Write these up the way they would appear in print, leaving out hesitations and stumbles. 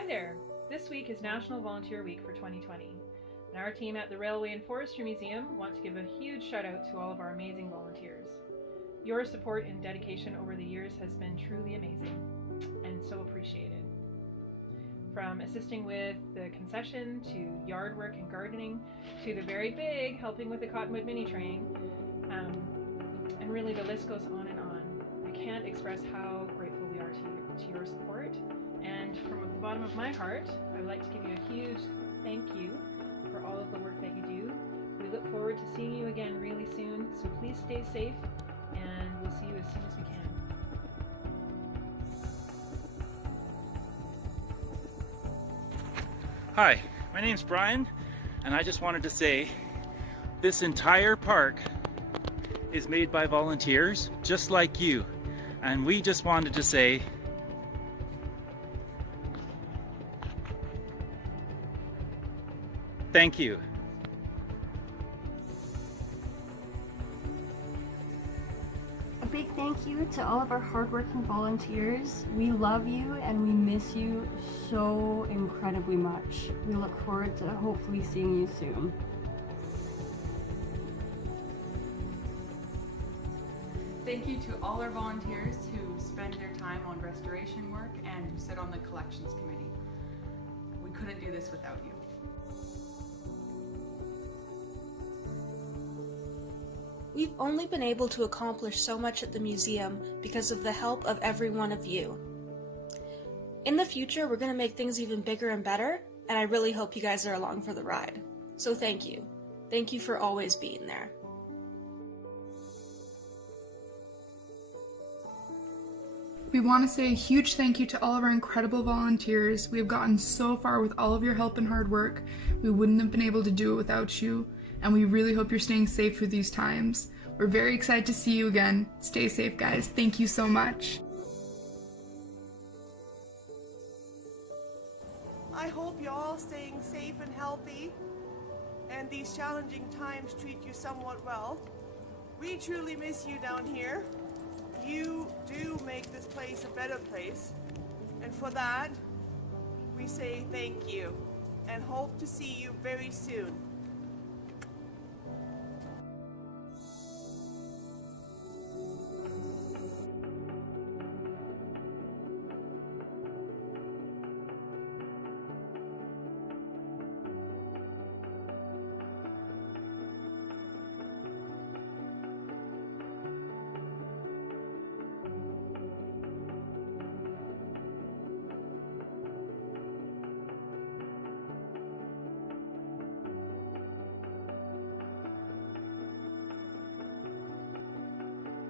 Hi there! This week is National Volunteer Week for 2020, and our team at the Railway and Forestry Museum want to give a huge shout out to all of our amazing volunteers. Your support and dedication over the years has been truly amazing, and so appreciated. From assisting with the concession, to yard work and gardening, to the very big helping with the Cottonwood mini train, and really the list goes on and on. I can't express how grateful we are to your support. And from the bottom of my heart, I would like to give you a huge thank you for all of the work that you do. We look forward to seeing you again really soon, so please stay safe, and we'll see you as soon as we can. Hi, my name's Brian, and I just wanted to say this entire park is made by volunteers just like you, and we just wanted to say thank you. A big thank you to all of our hardworking volunteers. We love you and we miss you so incredibly much. We look forward to hopefully seeing you soon. Thank you to all our volunteers who spend their time on restoration work and who sit on the collections committee. We couldn't do this without you. We've only been able to accomplish so much at the museum because of the help of every one of you. In the future, we're going to make things even bigger and better, and I really hope you guys are along for the ride. So thank you. Thank you for always being there. We want to say a huge thank you to all of our incredible volunteers. We have gotten so far with all of your help and hard work. We wouldn't have been able to do it without you, and we really hope you're staying safe through these times. We're very excited to see you again. Stay safe, guys. Thank you so much. I hope you're all staying safe and healthy, and these challenging times treat you somewhat well. We truly miss you down here. You do make this place a better place, and for that, we say thank you, and hope to see you very soon.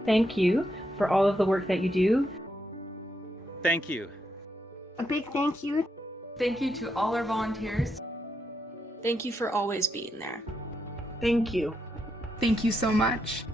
Thank you for all of the work that you do. Thank you. A big thank you. Thank you to all our volunteers. Thank you for always being there. Thank you. Thank you so much.